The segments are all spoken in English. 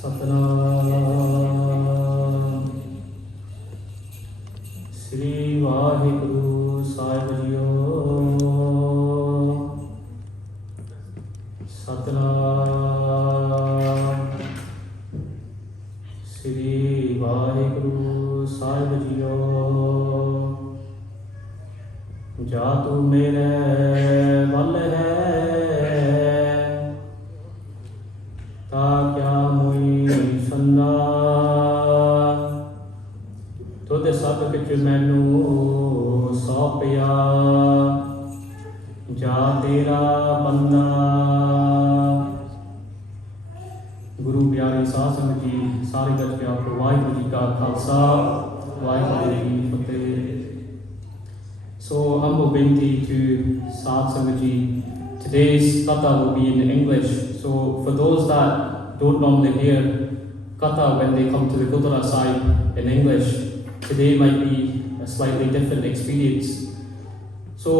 ਸਤਨਾਮ ਸ੍ਰੀ ਵਾਹਿਗੁਰੂ ਸਾਹਿਬ JIO. Satnam ਸ੍ਰੀ ਵਾਹਿਗੁਰੂ ਸਾਹਿਬ JIO. ਜਾ ਤੂੰ ਮੇਰੇ ਵੱਲ ਹੈ ਤਾ ਕਿਆ ਮੁਈ ਸੰਦਾ। ਤੁਧ ਸਭ ਕਿਛ ਮੈਨੂੰ ਸੌਂਪਿਆ ਜਾ ਤੇਰਾ ਬੰਦਾ। ਗੁਰੂ ਪਿਆਰੇ ਸਾਧ ਸੰਗਤ ਜੀ, ਸਾਰੇ ਗੱਜ ਕੇ ਆਖੋ ਵਾਹਿਗੁਰੂ ਜੀ ਕਾ ਖਾਲਸਾ ਵਾਹਿਗੁਰੂ ਜੀ ਕੀ ਫਤਿਹ। So humble binti to Sadh Sangat ji. Today's Katha will be in English. So for those that don't normally hear Katha when they come to the Gurdwara side in English, today might be a slightly different experience. So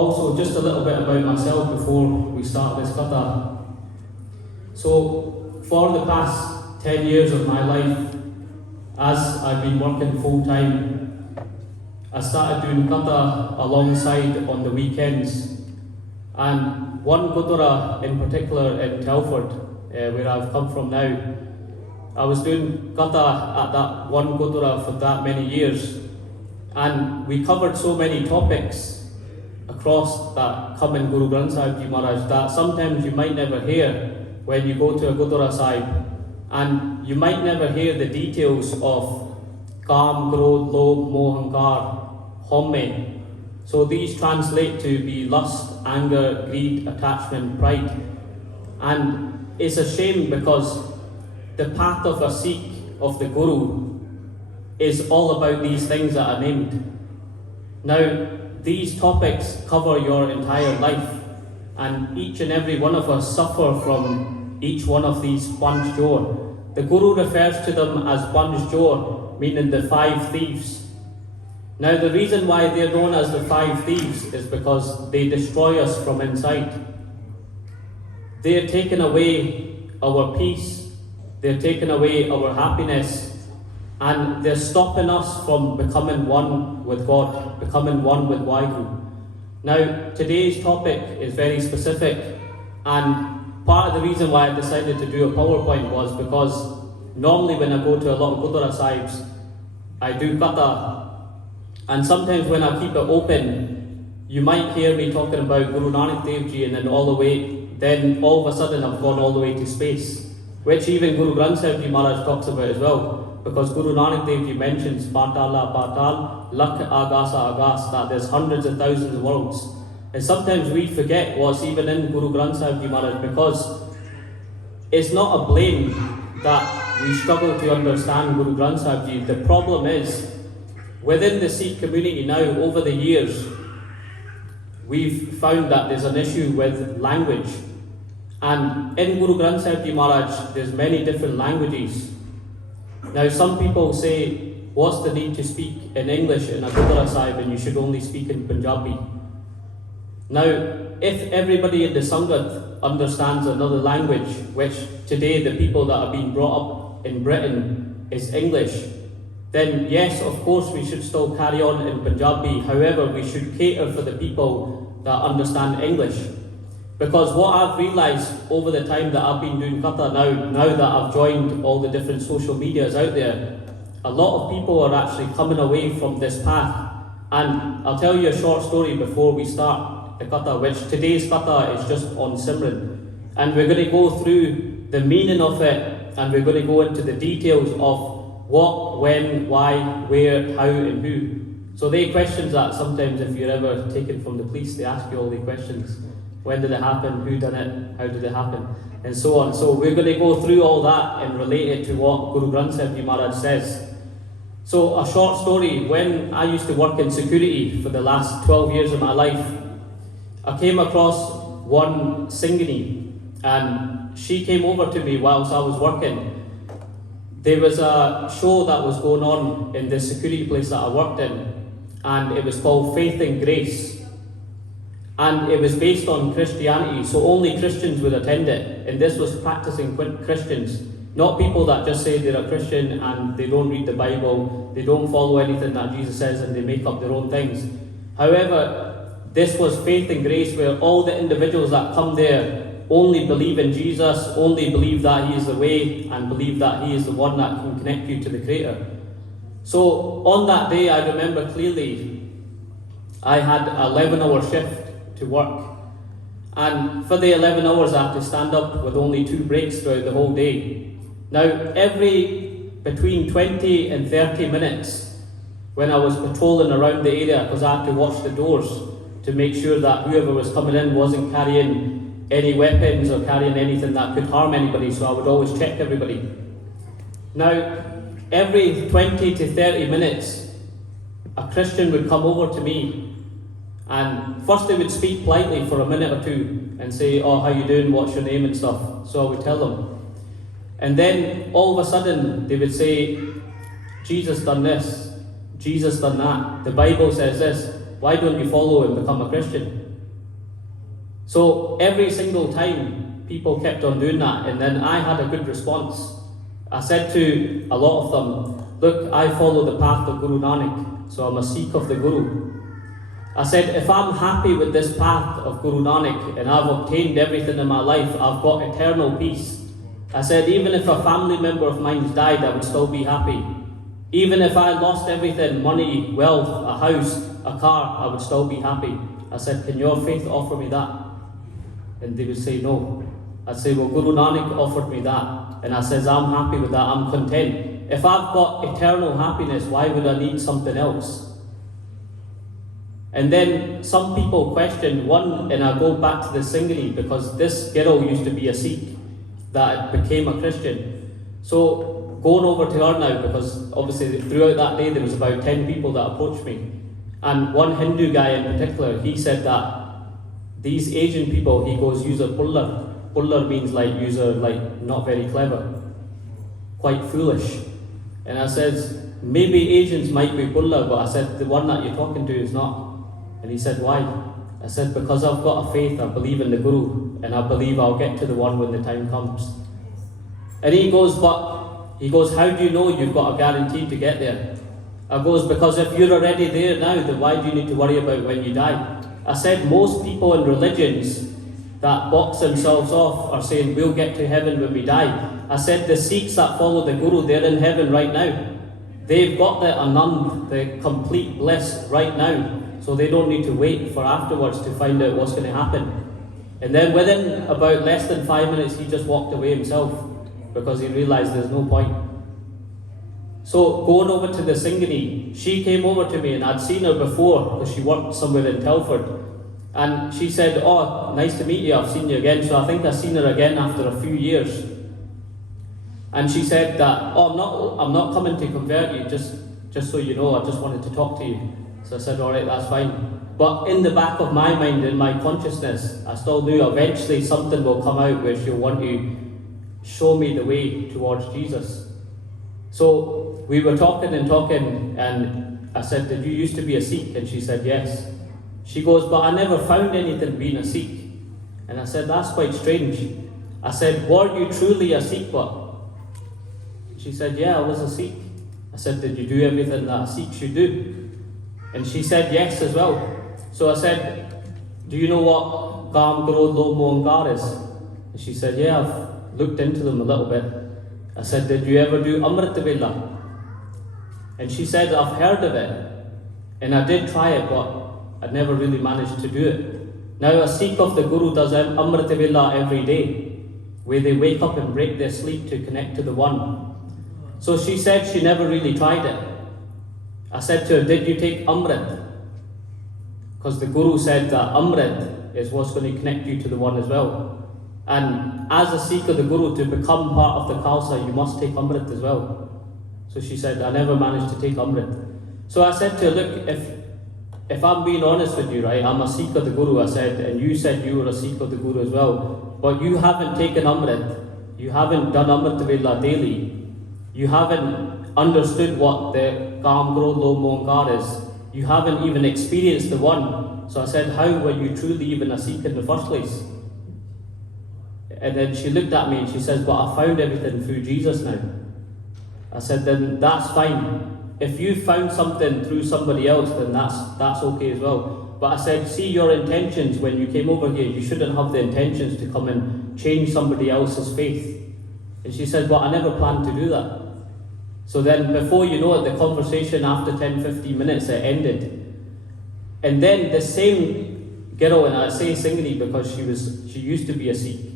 also just a little bit about myself before we start this Katha. So for the past 10 years of my life, as I've been working full time, I started doing Katha alongside on the weekends, and one Gurdwara in particular in Telford, where I've come from now, I was doing Katha at that one Gurdwara for that many years, and we covered so many topics across that come in Guru Granth Sahib Ji Maharaj that sometimes you might never hear when you go to a Gurdwara Sahib, and you might never hear the details of Kaam, Krodh, Lobh, Moh, Hankar, Homme. So these translate to be lust, anger, greed, attachment, pride. And it's a shame because the path of a Sikh, of the Guru, is all about these things that are named. Now, these topics cover your entire life, and each and every one of us suffer from each one of these Panch Jor. The Guru refers to them as Panch Jor, meaning the 5 thieves. Now the reason why they're known as the 5 thieves is because they destroy us from inside. They're taking away our peace, they're taking away our happiness, and they're stopping us from becoming one with God, becoming one with Waheguru. Now today's topic is very specific, and part of the reason why I decided to do a PowerPoint was because normally when I go to a lot of Gurdwara Sahibs, I do Katha. And sometimes when I keep it open, you might hear me talking about Guru Nanak Dev Ji, and then then all of a sudden I've gone all the way to space, which even Guru Granth Sahib Ji Maharaj talks about as well, because Guru Nanak Dev Ji mentions Patala Patal, Lakh Agasa Agas, that there's hundreds of thousands of worlds. And sometimes we forget what's even in Guru Granth Sahib Ji Maharaj, because it's not a blame that we struggle to understand Guru Granth Sahib Ji. The problem is, within the Sikh community now, over the years, we've found that there's an issue with language. And in Guru Granth Sahib Ji Maharaj, there's many different languages. Now some people say, what's the need to speak in English in a Gurdwara Sahib and you should only speak in Punjabi? Now, if everybody in the Sangat understands another language, which today the people that are being brought up in Britain is English, then yes, of course we should still carry on in Punjabi. However, we should cater for the people that understand English. Because what I've realised over the time that I've been doing Katha now that I've joined all the different social medias out there, a lot of people are actually coming away from this path. And I'll tell you a short story before we start the Katha, which today's Katha is just on Simran. And we're going to go through the meaning of it, and we're going to go into the details of what, when, why, where, how and who. So they questions that sometimes if you're ever taken from the police, they ask you all the questions. When did it happen? Who done it? How did it happen? And so on. So we're going to go through all that and relate it to what Guru Granth Sahib Ji Maharaj says. So a short story, when I used to work in security for the last 12 years of my life, I came across one Singhini, and she came over to me whilst I was working. There was a show that was going on in the security place that I worked in, and it was called Faith and Grace. And it was based on Christianity, so only Christians would attend it. And this was practicing Christians, not people that just say they're a Christian and they don't read the Bible, they don't follow anything that Jesus says, and they make up their own things. However, this was Faith and Grace, where all the individuals that come there only believe in Jesus, only believe that He is the way, and believe that He is the one that can connect you to the Creator. So on that day, I remember clearly, I had an 11-hour shift to work. And for the 11 hours, I had to stand up with only 2 breaks throughout the whole day. Now, every between 20 and 30 minutes, when I was patrolling around the area, because I had to watch the doors to make sure that whoever was coming in wasn't carrying any weapons or carrying anything that could harm anybody, so I would always check everybody. Now, every 20 to 30 minutes, a Christian would come over to me, and first they would speak politely for a minute or two and say, "Oh, how you doing, what's your name," and stuff. So I would tell them. And then all of a sudden they would say, "Jesus done this, Jesus done that, the Bible says this, why don't you follow and become a Christian?" So every single time people kept on doing that, and then I had a good response. I said to a lot of them, "Look, I follow the path of Guru Nanak, so I'm a Sikh of the Guru." I said, if I'm happy with this path of Guru Nanak and I've obtained everything in my life, I've got eternal peace. I said, even if a family member of mine died, I would still be happy. Even if I lost everything, money, wealth, a house, a car, I would still be happy. I said, can your faith offer me that? And they would say no. I'd say, well, Guru Nanak offered me that. And I says, I'm happy with that, I'm content. If I've got eternal happiness, why would I need something else? And then some people question one, and I go back to the Singhini, because this girl used to be a Sikh that became a Christian. So going over to her now, because obviously throughout that day there was about 10 people that approached me. And one Hindu guy in particular, he said that these Asian people, he goes, use a pullar. Pullar means like user, like not very clever, quite foolish. And I said, maybe Asians might be pullar, but I said, the one that you're talking to is not. And he said, why? I said, because I've got a faith, I believe in the Guru, and I believe I'll get to the one when the time comes. And he goes, how do you know you've got a guarantee to get there? I goes, because if you're already there now, then why do you need to worry about when you die? I said, most people in religions that box themselves off are saying, we'll get to heaven when we die. I said, the Sikhs that follow the Guru, they're in heaven right now. They've got the Anand, the complete bliss right now. So they don't need to wait for afterwards to find out what's going to happen. And then within about less than 5 minutes, he just walked away himself because he realised there's no point. So going over to the Singhini, she came over to me, and I'd seen her before because she worked somewhere in Telford. And she said, oh, nice to meet you, I've seen you again. So I think I've seen her again after a few years. And she said that, oh, I'm not coming to convert you, just so you know, I just wanted to talk to you. So I said, all right, that's fine. But in the back of my mind, in my consciousness, I still knew eventually something will come out where she'll want to show me the way towards Jesus. So we were talking, and I said, did you used to be a Sikh? And she said, yes. She goes, but I never found anything being a Sikh. And I said, that's quite strange. I said, were you truly a Sikh? She said, yeah, I was a Sikh. I said, did you do everything that a Sikh should do? And she said yes as well. So I said, do you know what Gam, Grod, Lomo and Gar is? And she said, yeah, I've looked into them a little bit. I said, did you ever do Amrit Vela? And she said, I've heard of it. And I did try it, but I'd never really managed to do it. Now a Sikh of the Guru does Amrit Vela every day, where they wake up and break their sleep to connect to the One. So she said she never really tried it. I said to her, did you take Amrit? Because the Guru said that Amrit is what's going to connect you to the One as well. And as a Sikh of the Guru, to become part of the Khalsa, you must take Amrit as well. So she said, I never managed to take Amrit. So I said to her, look, if I'm being honest with you, right, I'm a Sikh of the Guru, I said, and you said you were a Sikh of the Guru as well, but you haven't taken Amrit, you haven't done Amrit Vela daily, you haven't understood what the Kam, Krodh, Lobh, Moh, Ahankar is, you haven't even experienced the One. So I said, how were you truly even a Sikh in the first place? And then she looked at me and she says, but I found everything through Jesus now. I said, then that's fine. If you found something through somebody else, then that's okay as well. But I said, see your intentions when you came over here, you shouldn't have the intentions to come and change somebody else's faith. And she said, but I never planned to do that. So then before you know it, the conversation after 10-15 minutes, it ended. And then the same girl, and I say Singhani because she used to be a Sikh,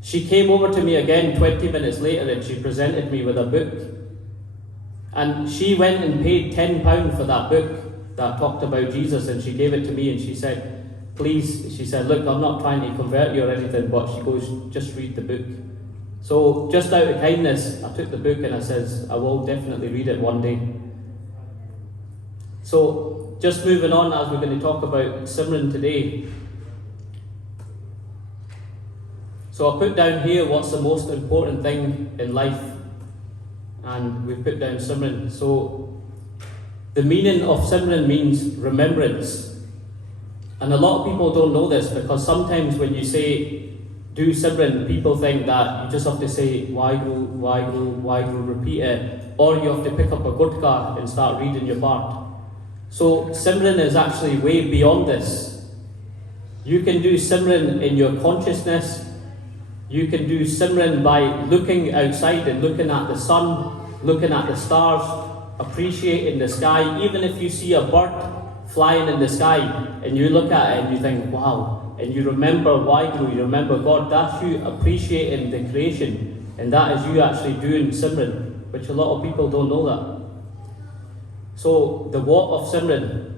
she came over to me again 20 minutes later and she presented me with a book. And she went and paid £10 for that book that talked about Jesus, and she gave it to me and she said, please, she said, look, I'm not trying to convert you or anything, but she goes, just read the book. So just out of kindness, I took the book and I says, I will definitely read it one day. So just moving on, as we're going to talk about Simran today. So I put down here what's the most important thing in life, and we've put down Simran. So the meaning of Simran means remembrance. And a lot of people don't know this, because sometimes when you say do Simran, people think that you just have to say Waheguru, Waheguru, Waheguru, repeat it, or you have to pick up a gutka and start reading your part. So Simran is actually way beyond this. You can do Simran in your consciousness. You can do Simran by looking outside and looking at the sun, looking at the stars, appreciating the sky. Even if you see a bird flying in the sky and you look at it and you think, wow, and you remember Waheguru, you remember God, that's you appreciating the creation, and that is you actually doing Simran, which a lot of people don't know that. So the what of Simran.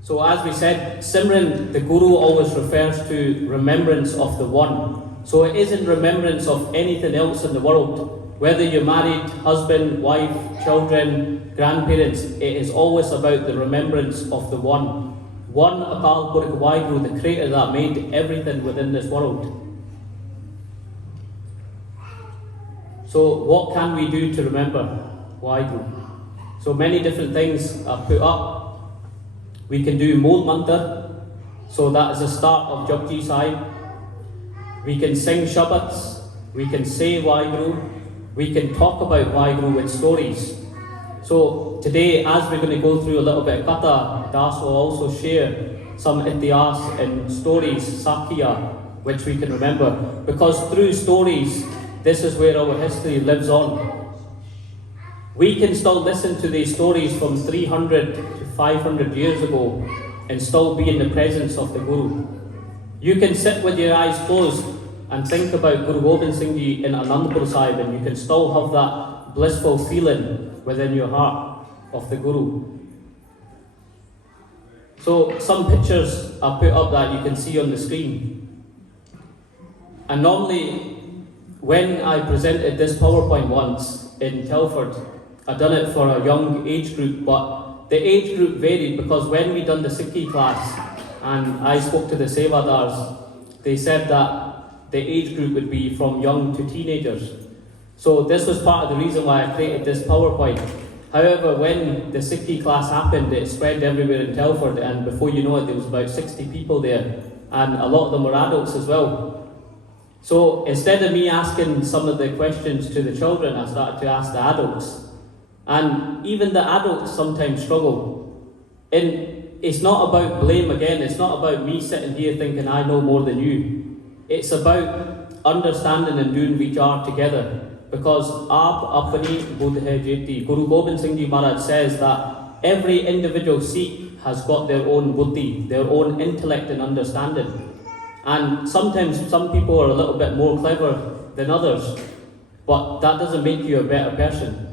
So as we said, Simran, the Guru always refers to remembrance of the One. So it isn't remembrance of anything else in the world. Whether you're married, husband, wife, children, grandparents, it is always about the remembrance of the One. One Akal Purkh Waheguru, the Creator that made everything within this world. So what can we do to remember Waheguru? So many different things are put up. We can do Mool Mantar, so that is the start of Japji Sahib. We can sing Shabads, we can say Waheguru, we can talk about Waheguru with stories. So today, as we're going to go through a little bit of Katha, Das will also share some itihas and stories, Sakya, which we can remember. Because through stories, this is where our history lives on. We can still listen to these stories from 300 to 500 years ago and still be in the presence of the Guru. You can sit with your eyes closed and think about Guru Gobind Singh Ji in Anandpur Sahib, and you can still have that blissful feeling within your heart of the Guru. So some pictures are put up that you can see on the screen. And normally, when I presented this PowerPoint once in Telford, I done it for a young age group, but the age group varied, because when we done the Sikhi class and I spoke to the Sevadars, they said that the age group would be from young to teenagers. So this was part of the reason why I created this PowerPoint. However, when the Sikhi class happened, it spread everywhere in Telford, and before you know it, there was about 60 people there, and a lot of them were adults as well. So instead of me asking some of the questions to the children, I started to ask the adults. And even the adults sometimes struggle. And it's not about blame again, it's not about me sitting here thinking I know more than you. It's about understanding and doing vichar together. Because Aap Apani Buddh Hai Jeti, Guru Gobind Singh Ji Maharaj says that every individual Sikh has got their own buddhi, their own intellect and understanding. And sometimes some people are a little bit more clever than others, but that doesn't make you a better person.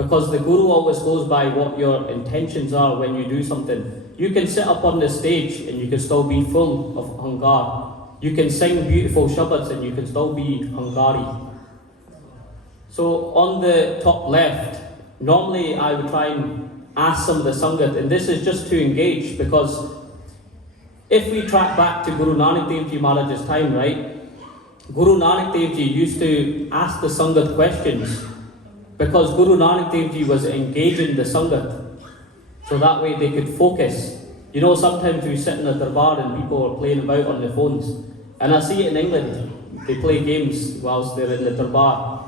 because the Guru always goes by what your intentions are when you do something. You can sit up on the stage and you can still be full of Hangar. You can sing beautiful Shabads and you can still be Hangari. So on the top left, normally I would try and ask some of the Sangat, and this is just to engage, because if we track back to Guru Nanak Dev Ji Maharaj's time, right, Guru Nanak Dev Ji used to ask the Sangat questions, because Guru Nanak Dev Ji was engaging the Sangat, so that way they could focus. You know, sometimes we sit in a darbar and people are playing about on their phones, and I see it in England, they play games whilst they're in the darbar.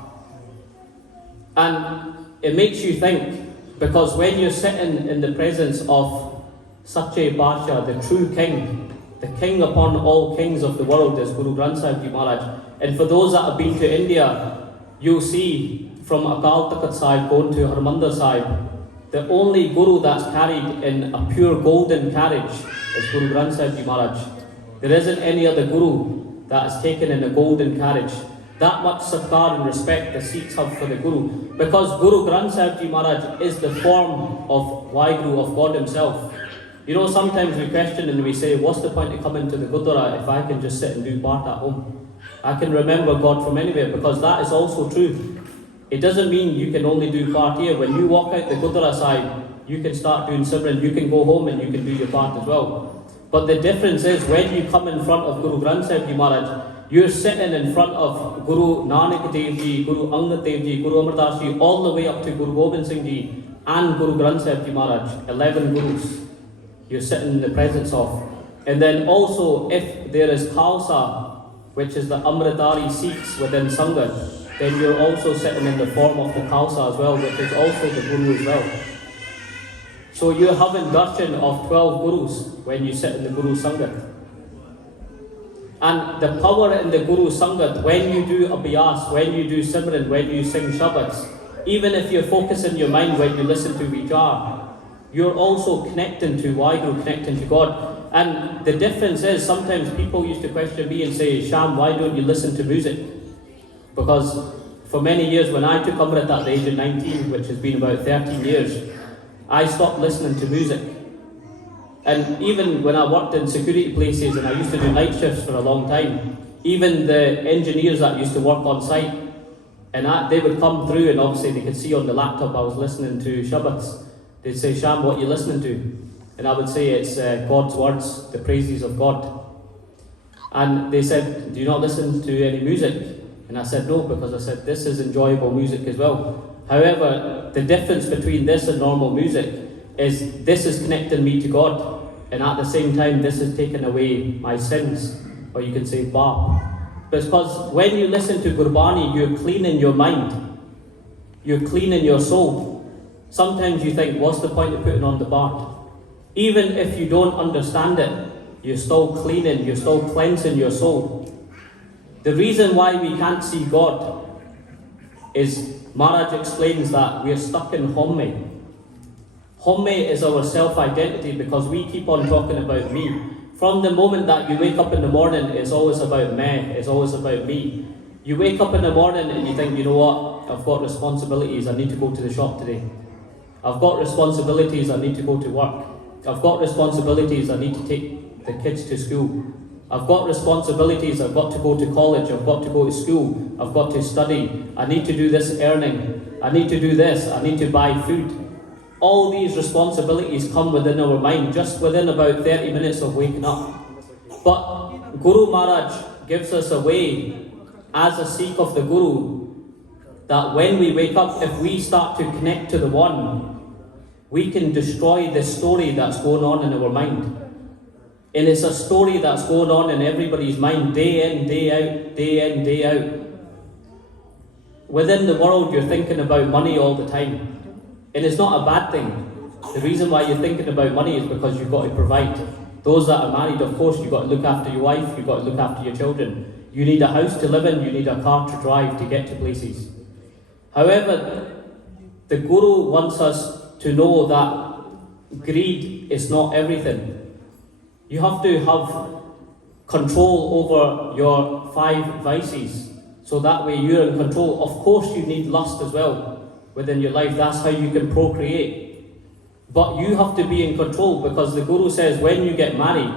And it makes you think, because when you're sitting in the presence of Sache Basha, the true king, the king upon all kings of the world, is Guru Granth Sahib Ji Maharaj. And for those that have been to India, you'll see from Akal Takht Sahib going to Harmandir Sahib, the only Guru that's carried in a pure golden carriage is Guru Granth Sahib Ji Maharaj. There isn't any other Guru that is taken in a golden carriage. That much satkar and respect the Sikhs have for the Guru, because Guru Granth Sahib Ji Maharaj is the form of Waheguru, of God himself. You know, sometimes we question and we say, what's the point of coming to the Gurdwara if I can just sit and do part at home? I can remember God from anywhere, because that is also true. It doesn't mean you can only do part here. When you walk out the Gurdwara side, you can start doing Simran, you can go home and you can do your part as well. But the difference is, when you come in front of Guru Granth Sahib Ji Maharaj, you're sitting in front of Guru Nanak Dev Ji, Guru Angad Dev Ji, Guru Amar Das Ji, all the way up to Guru Gobind Singh Ji and Guru Granth Sahib Ji Maharaj, 11 Gurus you're sitting in the presence of. And then also, if there is Khalsa, which is the Amritari Sikhs within Sangat, then you're also sitting in the form of the Khalsa as well, which is also the Guru as well. So you're having darshan of 12 Gurus when you sit in the Guru Sangat. And the power in the Guru Sangat, when you do Abhyas, when you do Simran, when you sing Shabads, even if you're focusing your mind when you listen to Vichar, you're also connecting to Waheguru, connecting to God. And the difference is, sometimes people used to question me and say, Sham, why don't you listen to music? Because for many years, when I took Amrit at the age of 19, which has been about 13 years, I stopped listening to music. And even when I worked in security places and I used to do night shifts for a long time, even the engineers that used to work on site, and they would come through and obviously they could see on the laptop I was listening to Shabads. They'd say, Sham, what are you listening to? And I would say, it's God's words, the praises of God. And they said, do you not listen to any music? And I said, no, because I said, this is enjoyable music as well. However, the difference between this and normal music is, this is connecting me to God, and at the same time this is taking away my sins, or you can say Bap. Because when you listen to Gurbani, you're cleaning your mind, you're cleaning your soul. Sometimes you think, what's the point of putting on the Bart? Even if you don't understand it, you're still cleaning, you're still cleansing your soul. The reason why we can't see God is, Maharaj explains that we are stuck in Homme. Homme is our self-identity, because we keep on talking about me. From the moment that you wake up in the morning, it's always about me, it's always about me. You wake up in the morning and you think, you know what, I've got responsibilities, I need to go to the shop today. I've got responsibilities, I need to go to work. I've got responsibilities, I need to take the kids to school. I've got responsibilities, I've got to go to college, I've got to go to school, I've got to study, I need to do this earning, I need to do this, I need to buy food. All these responsibilities come within our mind, just within about 30 minutes of waking up. But Guru Maharaj gives us a way, as a Sikh of the Guru, that when we wake up, if we start to connect to the One, we can destroy the story that's going on in our mind. And it's a story that's going on in everybody's mind, day in, day out, day in, day out. Within the world, you're thinking about money all the time. And it's not a bad thing. The reason why you're thinking about money is because you've got to provide. Those that are married, of course, you've got to look after your wife, you've got to look after your children. You need a house to live in, you need a car to drive to get to places. However, the Guru wants us to know that greed is not everything. You have to have control over your 5 vices, so that way you're in control. Of course you need lust as well, within your life. That's how you can procreate. But you have to be in control, because the Guru says when you get married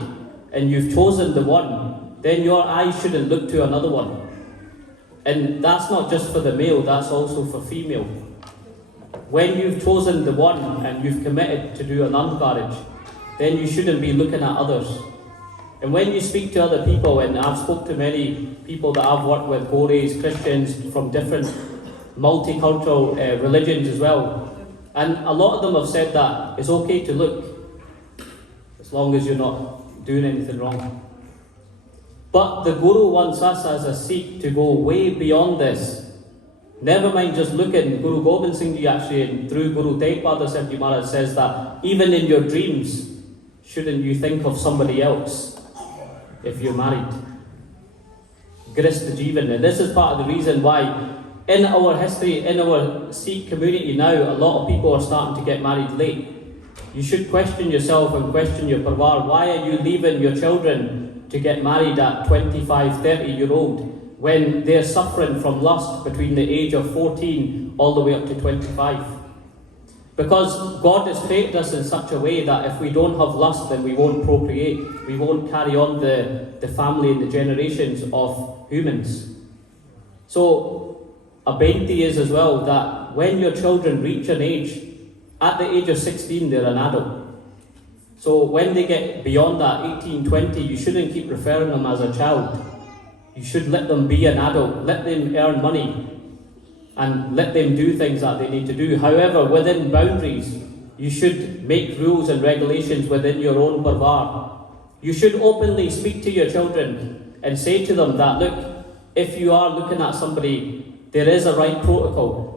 and you've chosen the one, then your eyes shouldn't look to another one. And that's not just for the male, that's also for female. When you've chosen the one and you've committed to do anand marriage, then you shouldn't be looking at others. And when you speak to other people, and I've spoke to many people that I've worked with, Gore's, Christians from different multicultural religions as well, and a lot of them have said that it's okay to look, as long as you're not doing anything wrong. But the Guru wants us as a Sikh to go way beyond this. Never mind just looking. Guru Gobind Singh Ji actually, through Guru Tegh Bahadur Sahib Ji Maharaj, says that even in your dreams, shouldn't you think of somebody else if you're married? Grist Jivan. And this is part of the reason why in our history, in our Sikh community now, a lot of people are starting to get married late. You should question yourself and question your parvar. Why are you leaving your children to get married at 25, 30-year-old when they're suffering from lust between the age of 14 all the way up to 25? Because God has created us in such a way that if we don't have lust, then we won't procreate. We won't carry on the family and the generations of humans. So a benti is as well that when your children reach an age, at the age of 16, they're an adult. So when they get beyond that, 18, 20, you shouldn't keep referring them as a child. You should let them be an adult, let them earn money, and let them do things that they need to do. However, within boundaries, you should make rules and regulations within your own parvar. You should openly speak to your children and say to them that, look, if you are looking at somebody, there is a right protocol.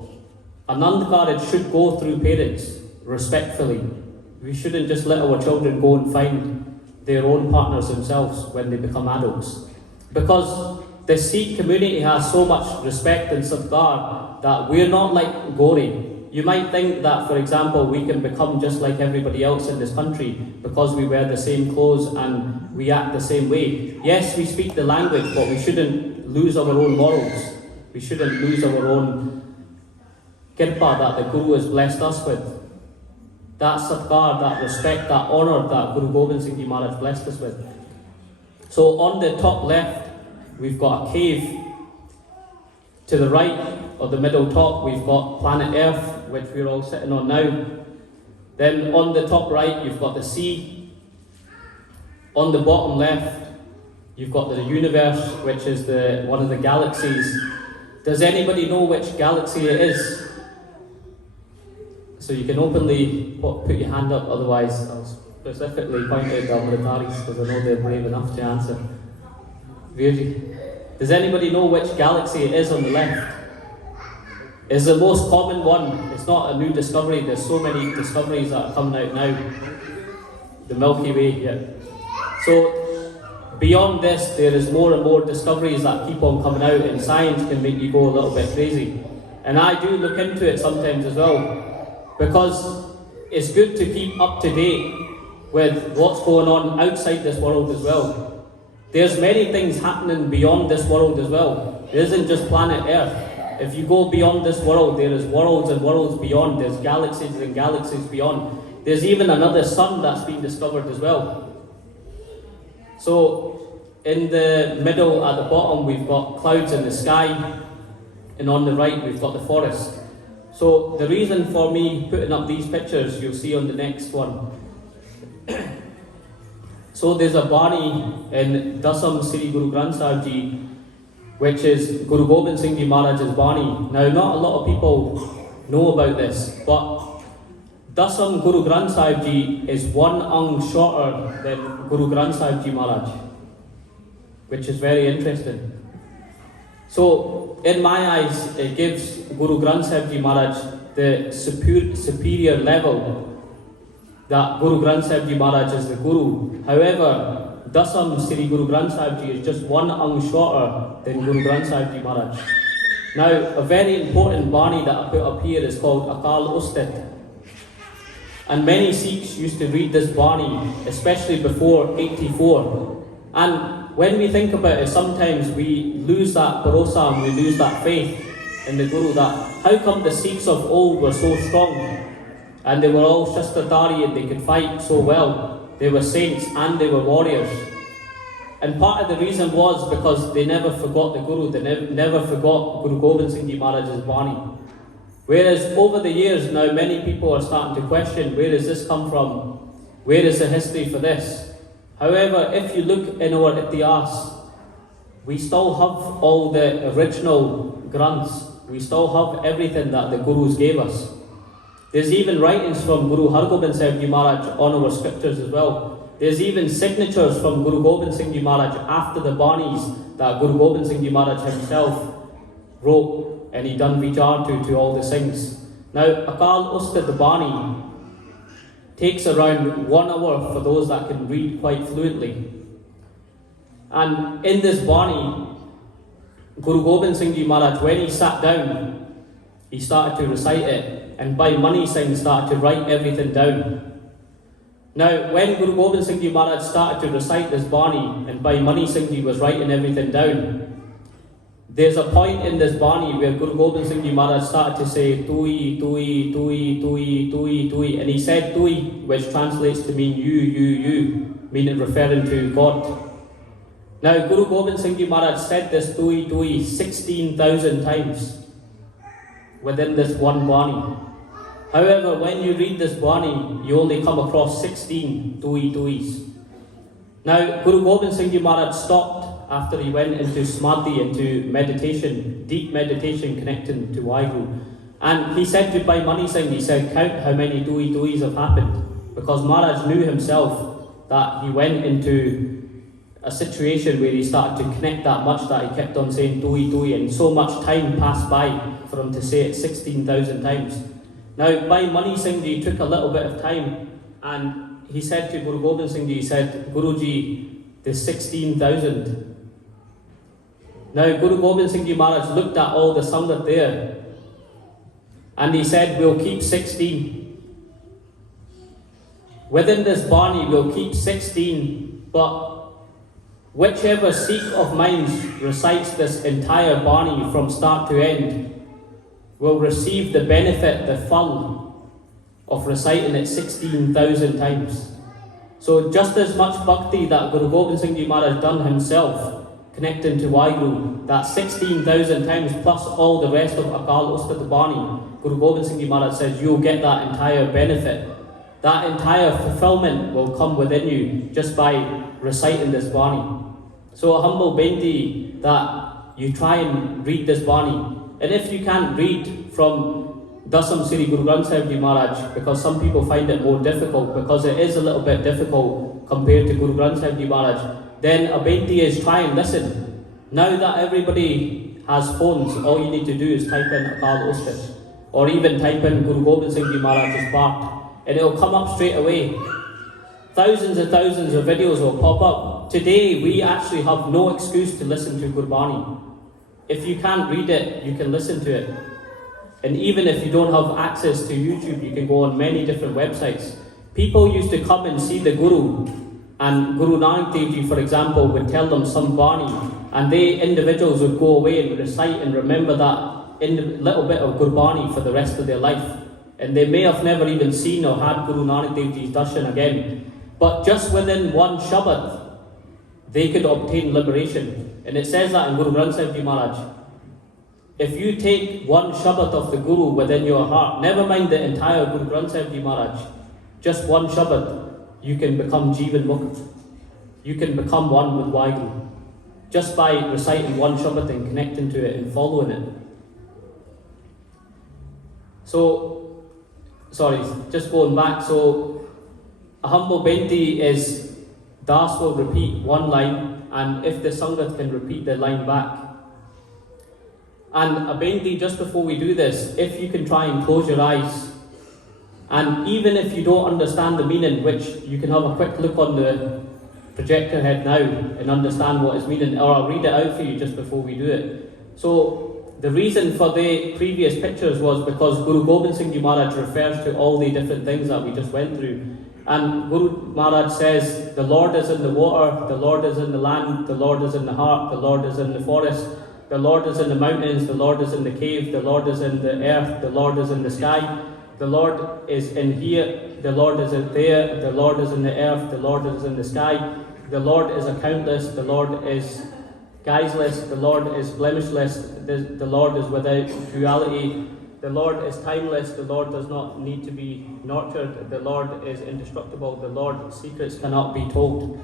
Anand marriage should go through parents, respectfully. We shouldn't just let our children go and find their own partners themselves when they become adults. Because the Sikh community has so much respect and sadkar that we're not like Gori. You might think that, for example, we can become just like everybody else in this country because we wear the same clothes and we act the same way. Yes, we speak the language, but we shouldn't lose our own morals. We shouldn't lose our own kirpa that the Guru has blessed us with. That sadkar, that respect, that honour that Guru Gobind Singh Ji Maharaj blessed us with. So on the top left, we've got a cave. To the right, or the middle top, we've got planet Earth, which we're all sitting on now. Then on the top right, you've got the sea. On the bottom left, you've got the universe, which is one of the galaxies. Does anybody know which galaxy it is? So you can openly put your hand up, otherwise I'll specifically point out the Amritaris because I know they're brave enough to answer. Really? Does anybody know which galaxy it is on the left? It's the most common one. It's not a new discovery. There's so many discoveries that are coming out now. The Milky Way, yeah. So beyond this, there is more and more discoveries that keep on coming out, and science can make you go a little bit crazy. And I do look into it sometimes as well, because it's good to keep up to date with what's going on outside this world as well. There's many things happening beyond this world as well. It isn't just planet Earth. If you go beyond this world, there is worlds and worlds beyond. There's galaxies and galaxies beyond. There's even another sun that's been discovered as well. So in the middle at the bottom, we've got clouds in the sky, and on the right, we've got the forest. So the reason for me putting up these pictures, you'll see on the next one. So there's a Bani in Dasam Sri Guru Granth Sahib Ji, which is Guru Gobind Singh Ji Maharaj's Bani. Now, not a lot of people know about this, but Dasam Guru Granth Sahib Ji is one ang shorter than Guru Granth Sahib Ji Maharaj, which is very interesting. So, in my eyes, it gives Guru Granth Sahib Ji Maharaj the superior level that Guru Granth Sahib Ji Maharaj is the Guru. However, Dasam Sri Guru Granth Sahib Ji is just one ang shorter than Guru Granth Sahib Ji Maharaj. Now, a very important Bani that I put up here is called Akal Ustit. And many Sikhs used to read this Bani, especially before 84. And when we think about it, sometimes we lose that bharosa and we lose that faith in the Guru that how come the Sikhs of old were so strong and they were all Shastradhari and they could fight so well. They were saints and they were warriors. And part of the reason was because they never forgot the Guru, they never forgot Guru Gobind Singh Ji Maharaj's Bani. Whereas over the years now many people are starting to question, where does this come from? Where is the history for this? However, if you look in our Itihas, we still have all the original Granths. We still have everything that the Gurus gave us. There's even writings from Guru Hargobind Sahib Ji Maharaj on our scriptures as well. There's even signatures from Guru Gobind Singh Ji Maharaj after the Banis that Guru Gobind Singh Ji Maharaj himself wrote and he done vichar to all the Singhs. Now, Akal Ustad the Bani takes around 1 hour for those that can read quite fluently. And in this Bani, Guru Gobind Singh Ji Maharaj, when he sat down, he started to recite it, and Bhai Mani Singh started to write everything down. Now, when Guru Gobind Singh Ji Maharaj started to recite this Bani, and Bhai Mani Singh Ji was writing everything down, there's a point in this Bani where Guru Gobind Singh Ji Maharaj started to say Tui, Tui, Tui, Tui, Tui, Tui, and he said Tui, which translates to mean you, meaning referring to God. Now, Guru Gobind Singh Ji Maharaj said this Tui 16,000 times within this one Bani. However, when you read this Bani, you only come across 16 Tuis. Now, Guru Gobind Singh Ji Maharaj stopped after he went into Samadhi, into meditation, deep meditation connecting to Waheguru. And he said to Bhai Mani Singh, he said, count how many Tuis have happened. Because Maharaj knew himself that he went into a situation where he started to connect that much that he kept on saying Tui, and so much time passed by for him to say it 16,000 times. Now, Bhai Mani Singh Ji took a little bit of time and he said to Guru Gobind Singh Ji, he said, Guruji, there's 16,000. Now, Guru Gobind Singh Ji Maharaj looked at all the Sangat there and he said, we'll keep 16. Within this Bani, we'll keep 16, but whichever Sikh of mine recites this entire Bani from start to end will receive the benefit, the fun of reciting it 16,000 times. So just as much bhakti that Guru Gobind Singh Ji Maharaj done himself, connecting to Waheguru, that 16,000 times plus all the rest of Akal Ustad Bani, Guru Gobind Singh Ji Maharaj says you'll get that entire benefit. That entire fulfillment will come within you just by reciting this Bani. So a humble benti that you try and read this Bani. And if you can't read from Dasam Sri Guru Granth Sahib Ji Maharaj, because some people find it more difficult, because it is a little bit difficult compared to Guru Granth Sahib Ji Maharaj, then a benti is try and listen. Now that everybody has phones, all you need to do is type in Akal Ustad, or even type in Guru Gobind Singh Ji Maharaj's Part, and it will come up straight away. Thousands and thousands of videos will pop up. Today, we actually have no excuse to listen to Gurbani. If you can't read it, you can listen to it. And even if you don't have access to YouTube, you can go on many different websites. People used to come and see the Guru, and Guru Nanak Dev Ji, for example, would tell them some Bani, and they individuals would go away and recite and remember that little bit of Gurbani for the rest of their life. And they may have never even seen or had Guru Nanak Dev Ji's darshan again. But just within one Shabad, they could obtain liberation. And it says that in Guru Granth Sahib Ji Maharaj. If you take one Shabad of the Guru within your heart, never mind the entire Guru Granth Sahib Ji Maharaj, just one Shabad, you can become Jivan Mukt. You can become one with Waheguru. Just by reciting one Shabad and connecting to it and following it. So, sorry, just going back. So, a humble benti is Das will repeat one line, and if the Sangat can repeat the line back. And a benti, just before we do this, if you can try and close your eyes, and even if you don't understand the meaning, which you can have a quick look on the projector head now and understand what it's meaning, or I'll read it out for you just before we do it. So the reason for the previous pictures was because Guru Gobind Singh Ji Maharaj refers to all the different things that we just went through. And Guru Maharaj says, the Lord is in the water, the Lord is in the land, the Lord is in the heart, the Lord is in the forest, The Lord is in the mountains, the Lord is in the cave, the Lord is in the earth, the Lord is in the sky, the Lord is in here, the Lord is in there, the Lord is in the earth, the Lord is in the sky, the Lord is accountless, the Lord is guiseless, the Lord is blemishless, the Lord is without duality, the Lord is timeless, the Lord does not need to be nurtured, the Lord is indestructible, the Lord's secrets cannot be told.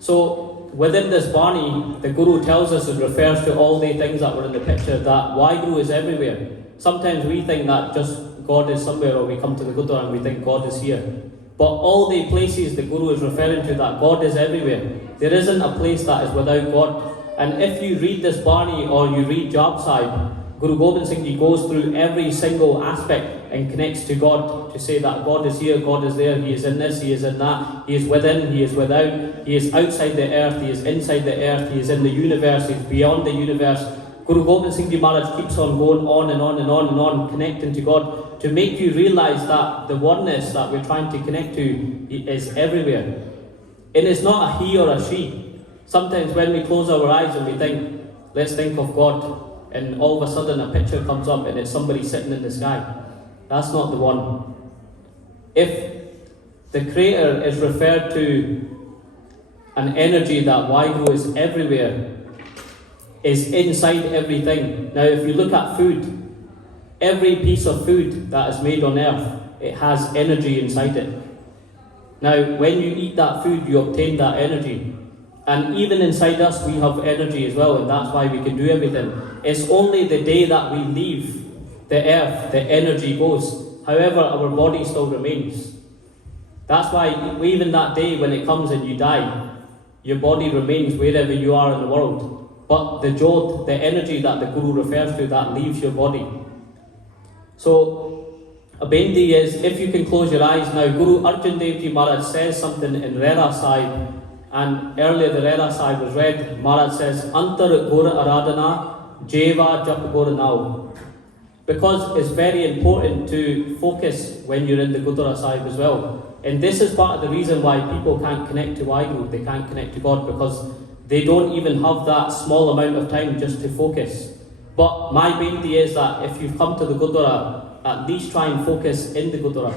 So within this Bani, the Guru tells us, it refers to all the things that were in the picture, that Waheguru is everywhere. Sometimes we think that just God is somewhere, or we come to the Gurdwara and we think God is here. But all the places the Guru is referring to, that God is everywhere. There isn't a place that is without God. And if you read this Bani or you read Jap Sahib, Guru Gobind Singh Ji goes through every single aspect and connects to God to say that God is here, God is there, He is in this, He is in that, He is within, He is without, He is outside the earth, He is inside the earth, He is in the universe, He is beyond the universe. Guru Gobind Singh Ji Maharaj keeps on going on and on and on and on, connecting to God, to make you realise that the oneness that we're trying to connect to is everywhere. It is not a he or a she. Sometimes when we close our eyes and we think, let's think of God, and all of a sudden a picture comes up and it's somebody sitting in the sky. That's not the one. If the Creator is referred to an energy that Waheguru is everywhere, is inside everything. Now if you look at food, every piece of food that is made on earth, it has energy inside it. Now when you eat that food, you obtain that energy. And even inside us, we have energy as well, and that's why we can do everything. It's only the day that we leave the earth, the energy goes. However, our body still remains. That's why even that day when it comes and you die, your body remains wherever you are in the world. But the Jod, the energy that the Guru refers to, that leaves your body. So, a benti is, if you can close your eyes now, Guru Arjan Dev Ji Maharaj says something in Rera Sahib. And earlier the Rera Sahib was read. Maharaj says, Antar Gora Aradhana, Jeva Jap Gora Now. Because it's very important to focus when you're in the Gurdwara Sahib as well. And this is part of the reason why people can't connect to Waheguru, they can't connect to God, because they don't even have that small amount of time just to focus. But my benti is that if you've come to the Gurdwara, at least try and focus in the Gurdwara.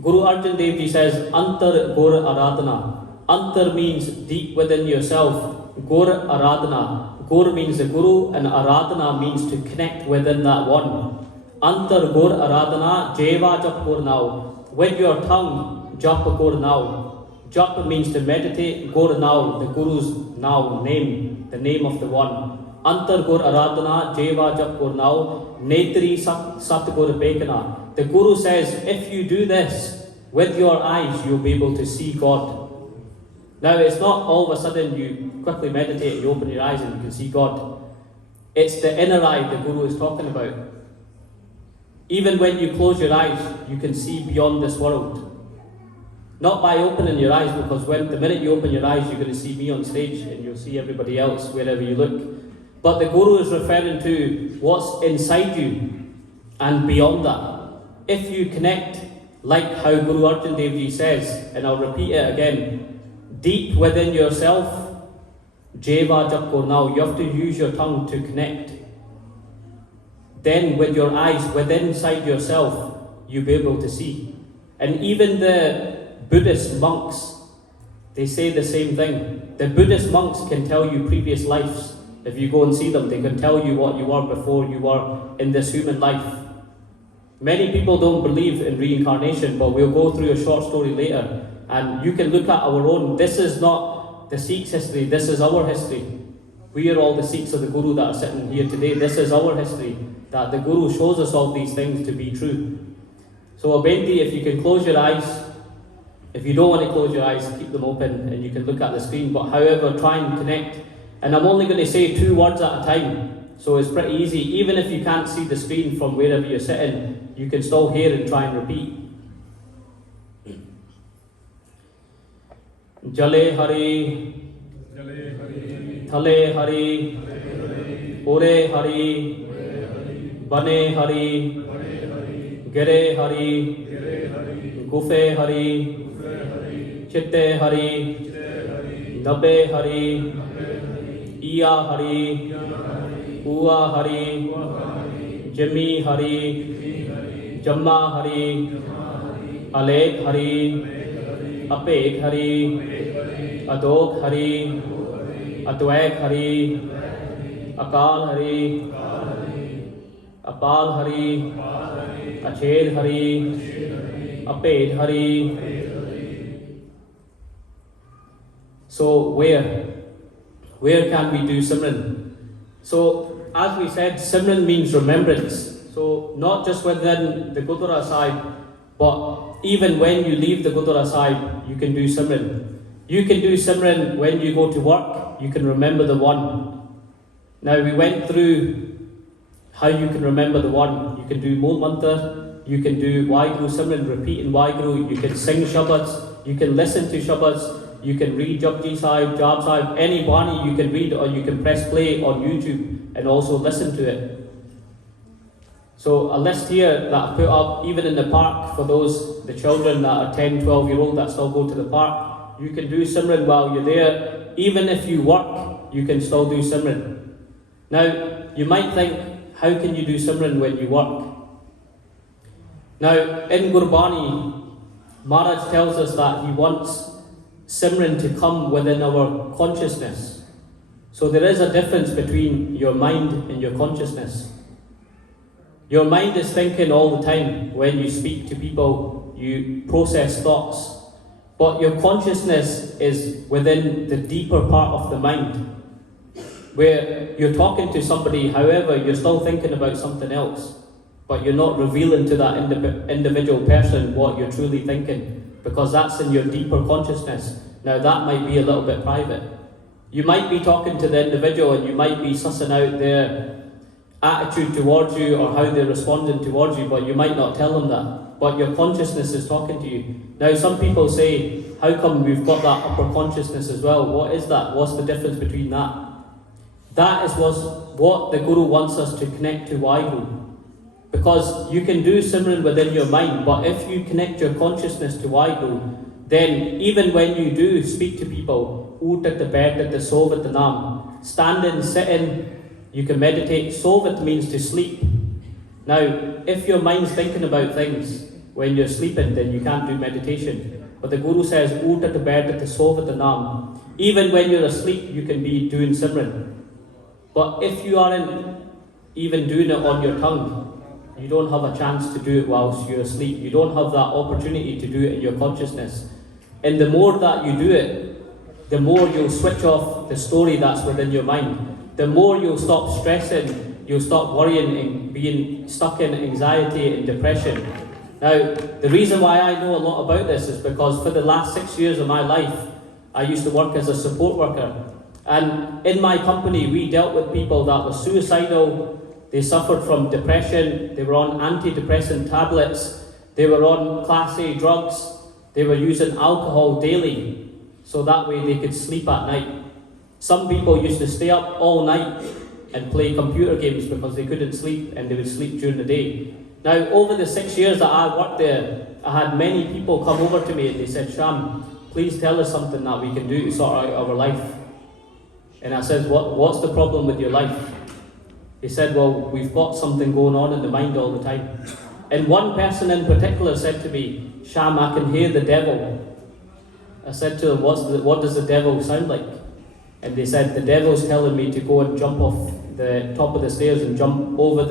Guru Arjan Dev Ji says, Antar Gora Aradhana. Antar means deep within yourself. Gur Aradhana. Gur means the Guru, and Aradhana means to connect within that one. Antar Gur Aradhana, Jeva Jap Gur Now. With your tongue, Jap Gur Now. Jap means to meditate, Gur Now, the Guru's now name, the name of the one. Antar Gur Aradhana, Jeva Jap Gur Now, Netri Sat Gur Bekana. The Guru says, if you do this with your eyes, you'll be able to see God. Now, it's not all of a sudden you quickly meditate, you open your eyes and you can see God. It's the inner eye the Guru is talking about. Even when you close your eyes, you can see beyond this world. Not by opening your eyes, because the minute you open your eyes, you're going to see me on stage and you'll see everybody else wherever you look. But the Guru is referring to what's inside you and beyond that. If you connect, like how Guru Arjan Dev Ji says, and I'll repeat it again, deep within yourself, Jeva Japko Now, you have to use your tongue to connect. Then with your eyes within inside yourself, you'll be able to see. And even the Buddhist monks, they say the same thing. The Buddhist monks can tell you previous lives. If you go and see them, they can tell you what you were before you were in this human life. Many people don't believe in reincarnation, but we'll go through a short story later. And you can look at our own. This is not the Sikhs' history, this is our history. We are all the Sikhs of the Guru that are sitting here today. This is our history, that the Guru shows us all these things to be true. So a benti, if you can close your eyes, if you don't want to close your eyes, keep them open and you can look at the screen. But however, try and connect. And I'm only going to say 2 words at a time. So it's pretty easy. Even if you can't see the screen from wherever you're sitting, you can still hear and try and repeat. Jale Hari, Thale Hari, Ore Hari, Bane Hari, Gere Hari, Gufe Hari, Chitte Hari, Nabe Hari, Iya Hari, Ua Hari, Jimmy Hari, Jamma Hari, Alek Hari, Apek Hari, Adok Hari, Adwek Hari, Akal Hari, Apal Hari, Ached Hari, Aped Hari. So where can we do Simran? So as we said, Simran means remembrance. So not just within the Gurdwara side, but even when you leave the Gurdwara side, you can do Simran. You can do Simran when you go to work, you can remember the one. Now we went through how you can remember the one. You can do Mool Mantra, you can do Waheguru Simran, repeat in Waheguru, you can sing Shabads, you can listen to Shabads, you can read Japji Sahib, Jap Sahib, any Bani you can read, or you can press play on YouTube and also listen to it. So a list here that I put up, even in the park, for those, the children that are 10, 12-year-old that still go to the park, you can do Simran while you're there. Even if you work, you can still do Simran. Now, you might think, how can you do Simran when you work? Now, in Gurbani, Maharaj tells us that he wants Simran to come within our consciousness. So there is a difference between your mind and your consciousness. Your mind is thinking all the time. When you speak to people, you process thoughts. But your consciousness is within the deeper part of the mind, where you're talking to somebody, however, you're still thinking about something else, but you're not revealing to that individual person what you're truly thinking, because that's in your deeper consciousness. Now that might be a little bit private. You might be talking to the individual and you might be sussing out their attitude towards you or how they're responding towards you, but you might not tell them that. But your consciousness is talking to you. Now some people say, how come we've got that upper consciousness as well? What is that? What's the difference between that? That is what the Guru wants us to connect to Waheguru. Because you can do Simran within your mind, but if you connect your consciousness to Waheguru, then even when you do speak to people, ut at the bed at the sov at the nam, standing, sitting, you can meditate. Sovet means to sleep. Now, if your mind's thinking about things when you're sleeping, then you can't do meditation. But the Guru says, ut at the bed at the sov at the nam. Even when you're asleep, you can be doing Simran. But if you aren't even doing it on your tongue, you don't have a chance to do it whilst you're asleep. You don't have that opportunity to do it in your consciousness. And the more that you do it, the more you'll switch off the story that's within your mind. The more you'll stop stressing, you'll stop worrying and being stuck in anxiety and depression. Now, the reason why I know a lot about this is because for the last 6 years of my life, I used to work as a support worker. And in my company, we dealt with people that were suicidal, they suffered from depression, they were on antidepressant tablets, they were on Class A drugs, they were using alcohol daily, so that way they could sleep at night. Some people used to stay up all night and play computer games because they couldn't sleep, and they would sleep during the day. Now, over the 6 years that I worked there, I had many people come over to me and they said, Sham, please tell us something that we can do to sort out our life. And I said, what's the problem with your life? He said, well, we've got something going on in the mind all the time. And one person in particular said to me, Sham, I can hear the devil. I said to them, what does the devil sound like? And they said, the devil's telling me to go and jump off the top of the stairs and jump over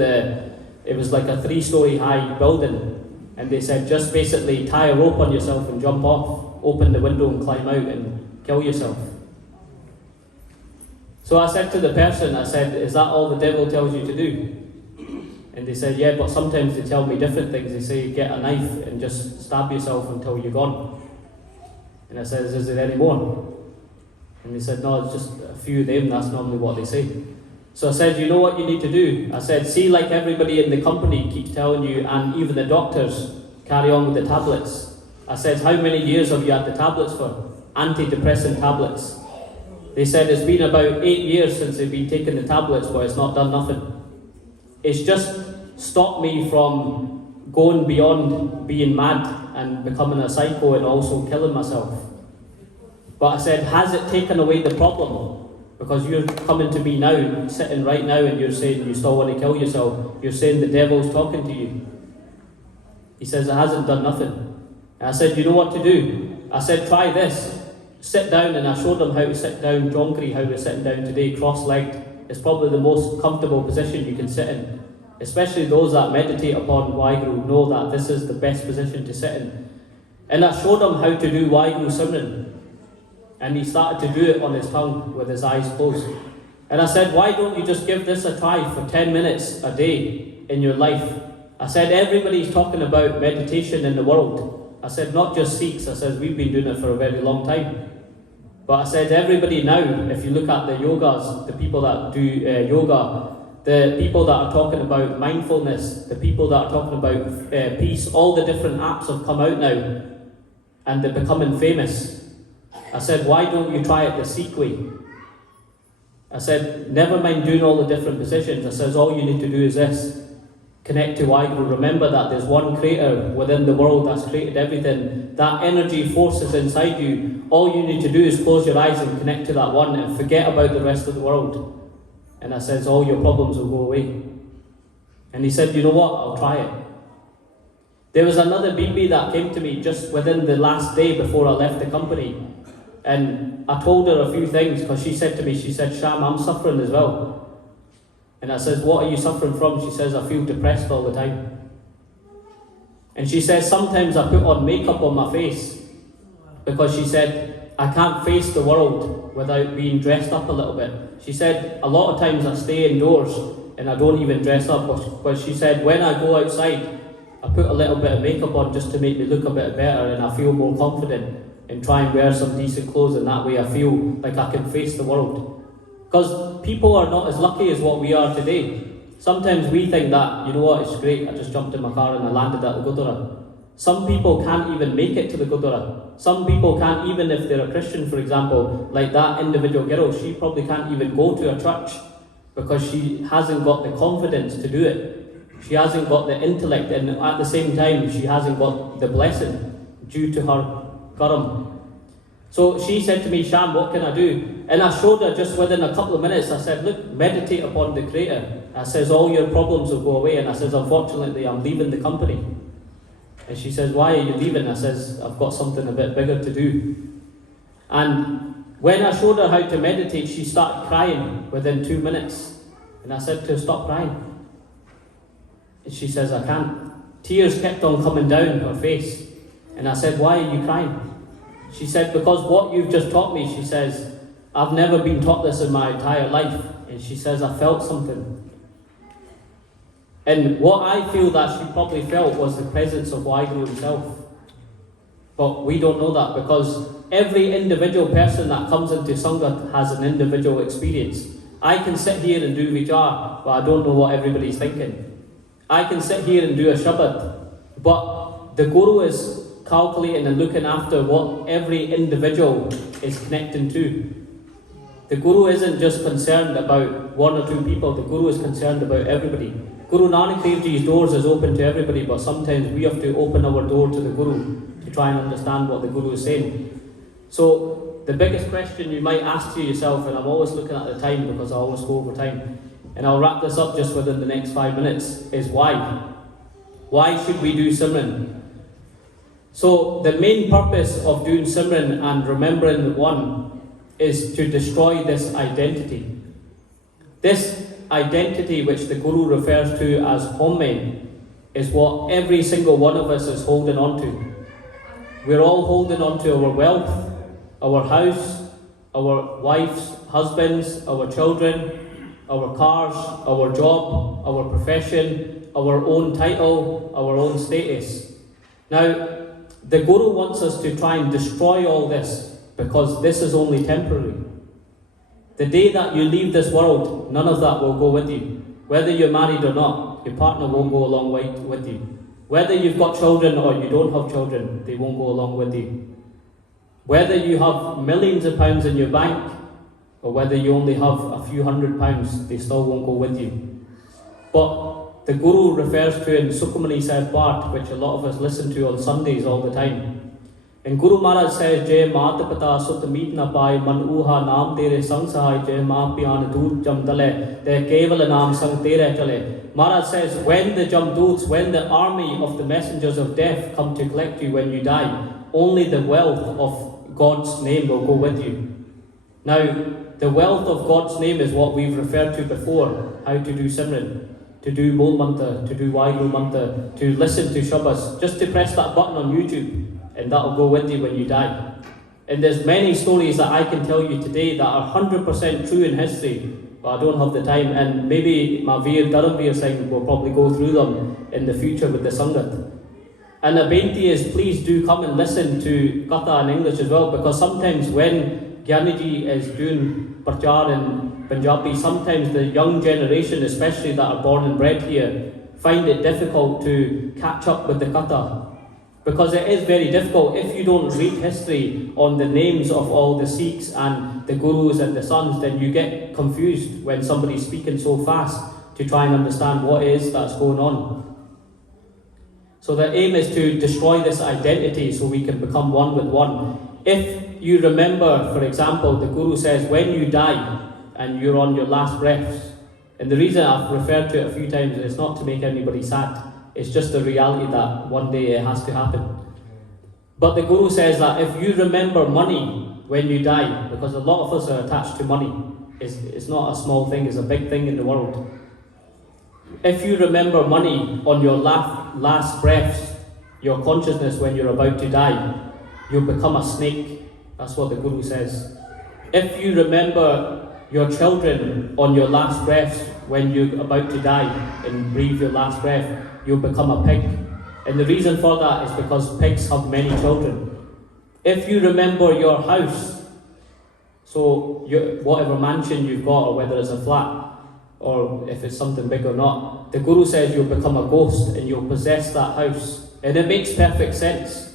it was like a 3-story high building. And they said, just basically tie a rope on yourself and jump off, open the window and climb out and kill yourself. So I said to the person, I said, is that all the devil tells you to do? And they said, yeah, but sometimes they tell me different things. They say, get a knife and just stab yourself until you're gone. And I said, is there any more? And they said, no, it's just a few of them, that's normally what they say. So I said, you know what you need to do? I said, see, like everybody in the company keeps telling you, and even the doctors carry on with the tablets. I said, how many years have you had the tablets for? Antidepressant tablets. They said it's been about 8 years since they've been taking the tablets, but it's not done nothing. It's just stopped me from going beyond being mad and becoming a psycho and also killing myself. But I said, has it taken away the problem? Because you're coming to me now, sitting right now, and you're saying you still want to kill yourself. You're saying the devil's talking to you. He says, it hasn't done nothing. And I said, you know what to do? I said, try this. Sit down, and I showed them how to sit down, Jonkeri, how we're sitting down today, cross-legged. It's probably the most comfortable position you can sit in. Especially those that meditate upon Waheguru know that this is the best position to sit in. And I showed him how to do Waheguru Simran. And he started to do it on his tongue with his eyes closed. And I said, why don't you just give this a try for 10 minutes a day in your life? I said, everybody's talking about meditation in the world. I said, not just Sikhs. I said, we've been doing it for a very long time. But I said, everybody now, if you look at the yogas, the people that do yoga, the people that are talking about mindfulness, the people that are talking about peace, all the different apps have come out now and they're becoming famous. I said, why don't you try it the Sikh way? I said, never mind doing all the different positions. I said, all you need to do is this. Connect to Waheguru. Remember that there's one creator within the world that's created everything. That energy force is inside you. All you need to do is close your eyes and connect to that one and forget about the rest of the world. And I says, all your problems will go away. And he said, you know what, I'll try it. There was another BB that came to me just within the last day before I left the company. And I told her a few things because she said to me, she said, Sham, I'm suffering as well. And I said, what are you suffering from? She says, I feel depressed all the time. And she says, sometimes I put on makeup on my face because she said, I can't face the world without being dressed up a little bit. She said, a lot of times I stay indoors and I don't even dress up. But she said, when I go outside, I put a little bit of makeup on just to make me look a bit better and I feel more confident and try and wear some decent clothes, and that way I feel like I can face the world. Because people are not as lucky as what we are today. Sometimes we think that, you know what, it's great, I just jumped in my car and I landed at the Gurdwara. Some people can't even make it to the Gurdwara. Some people can't, even if they're a Christian, for example, like that individual girl, she probably can't even go to a church because she hasn't got the confidence to do it. She hasn't got the intellect, and at the same time, she hasn't got the blessing due to her karam. So she said to me, Sham, what can I do? And I showed her just within a couple of minutes. I said, look, meditate upon the Creator. I says, all your problems will go away. And I says, unfortunately, I'm leaving the company. And she says, why are you leaving? I says, I've got something a bit bigger to do. And when I showed her how to meditate, she started crying within 2 minutes. And I said to her, stop crying. And she says, I can't. Tears kept on coming down her face. And I said, why are you crying? She said, because what you've just taught me, she says, I've never been taught this in my entire life. And she says, I felt something. And what I feel that she probably felt was the presence of Waheguru himself. But we don't know that because every individual person that comes into Sangha has an individual experience. I can sit here and do vichar, but I don't know what everybody's thinking. I can sit here and do a Shabad, but the Guru is calculating and looking after what every individual is connecting to. The Guru isn't just concerned about one or two people, the Guru is concerned about everybody. Guru Nanak Dev Ji's doors is open to everybody, but sometimes we have to open our door to the Guru to try and understand what the Guru is saying. So the biggest question you might ask to yourself, and I'm always looking at the time because I always go over time, and I'll wrap this up just within the next 5 minutes, is why? Why should we do Simran? So the main purpose of doing Simran and remembering the One is to destroy this identity. This identity which the Guru refers to as home is what every single one of us is holding on to. We're all holding on to our wealth, our house, our wives, husbands, our children, our cars, our job, our profession, our own title, our own status. Now, the Guru wants us to try and destroy all this because this is only temporary. The day that you leave this world, none of that will go with you. Whether you're married or not, your partner won't go along with you. Whether you've got children or you don't have children, they won't go along with you. Whether you have millions of pounds in your bank or whether you only have a few £100, they still won't go with you. But the Guru refers to in Sukhmani Sahib Part, which a lot of us listen to on Sundays all the time. And Guru Maharaj says, Jai Mata Pata Sut Meet Na Pai, Man Uha Naam Tere Sang Sahai, Jai Ma Pian Doot Jam Dale, De Keval Naam Sang Tere Chale. Maharaj says, when the Jamdoots, when the army of the messengers of death come to collect you when you die, only the wealth of God's name will go with you. Now, the wealth of God's name is what we've referred to before, how to do Simran, to do Mol Mantra, to do Waheguru Mantra, to listen to Shabas, just to press that button on YouTube, and that'll go with you when you die. And there's many stories that I can tell you today that are 100% true in history, but I don't have the time, and maybe my Dharamveer Singh will probably go through them in the future with the Sangat. And a benti is, please do come and listen to Katha in English as well, because sometimes when Gyaniji is doing Prachar in Punjabi, sometimes the young generation, especially that are born and bred here, find it difficult to catch up with the Katha. Because it is very difficult if you don't read history on the names of all the Sikhs and the Gurus and the sons, then you get confused when somebody's speaking so fast to try and understand what it is that's going on. So the aim is to destroy this identity so we can become one with one. If you remember, for example, the Guru says when you die and you're on your last breaths, and the reason I've referred to it a few times is not to make anybody sad. It's just a reality that one day it has to happen. But the Guru says that if you remember money when you die, because a lot of us are attached to money, it's not a small thing, it's a big thing in the world. If you remember money on your last breaths, your consciousness when you're about to die, you'll become a snake. That's what the Guru says. If you remember your children on your last breaths when you're about to die and breathe your last breath, you'll become a pig. And the reason for that is because pigs have many children. If you remember your house, so whatever mansion you've got, or whether it's a flat, or if it's something big or not, the Guru says you'll become a ghost and you'll possess that house. And it makes perfect sense,